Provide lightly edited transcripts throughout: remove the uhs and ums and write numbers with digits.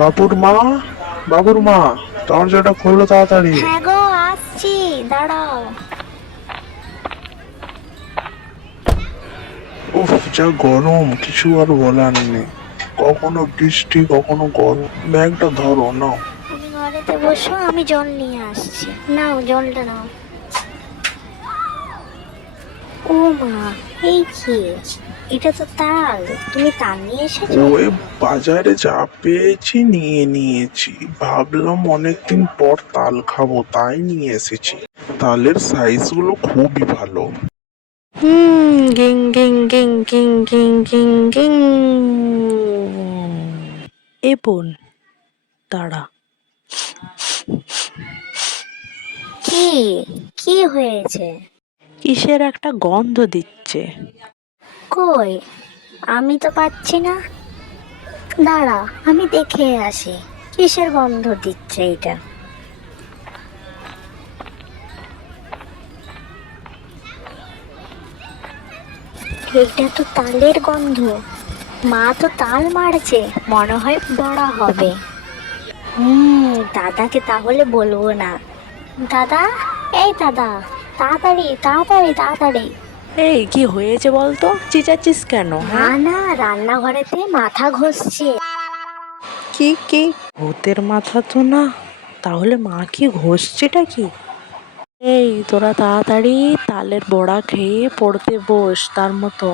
বাবুর মা, বাবুর মা, দরজাটা খোলো তাড়াতাড়ি। হ্যাঁ গো, আসছি, দাঁড়াও। উফ, যা গরম, কিছু আর বলার নেই। কখনো বৃষ্টি কখনো গরম। ব্যাগটা ধরো, নাও। তুমি ঘরেতে বসো, আমি জল নিয়ে আসছি। নাও, জলটা নাও। ও মা, এই কি? এটা তো তাল। তুমি তাল নিয়ে এসেছো? ওই বাজারে যা পেয়েছি নিয়ে নিয়েছি। ভাবলাম অনেকদিন পর তাল খাবো, তাই নিয়ে এসেছি। তালের সাইজগুলো খুবই ভালো। গিং গিং গিং গিং গিং গিং গিং। এ বোন, দাঁড়া। কি? কি হয়েছে? কিসের একটা গন্ধ দিচ্ছে। কই, আমি তো পাচ্ছি না। দাঁড়া, আমি দেখে আসি কিসের গন্ধ দিচ্ছে এটা। এটা তো তালের গন্ধ। মা তো তাল মারছে, মনে হয় বড়া হবে। দাদাকে তাহলে বলবো না। দাদা, এই দাদা, তাড়াতাড়ি তাড়াতাড়ি তাড়াতাড়ি। এই কি হয়েছে বলতো, চিচাচ্ছিস কেন? না হ্যাঁ, না, রান্নাঘরেতে মাথা ঘষছে। কি কি ভূতের মাথা তো না, তাহলে মা কি ঘষছেটা কি? এই তোরা তাড়াতাড়ি তালের বড়া খেয়ে পড়তে বস তার মতো।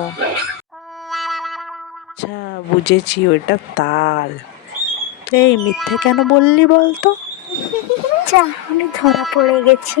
আচ্ছা, বুঝেছি, ওইটা তাল। এই মিথ্যে কেন বললি বলতো? যা, আমি ধরা পড়ে গেছি।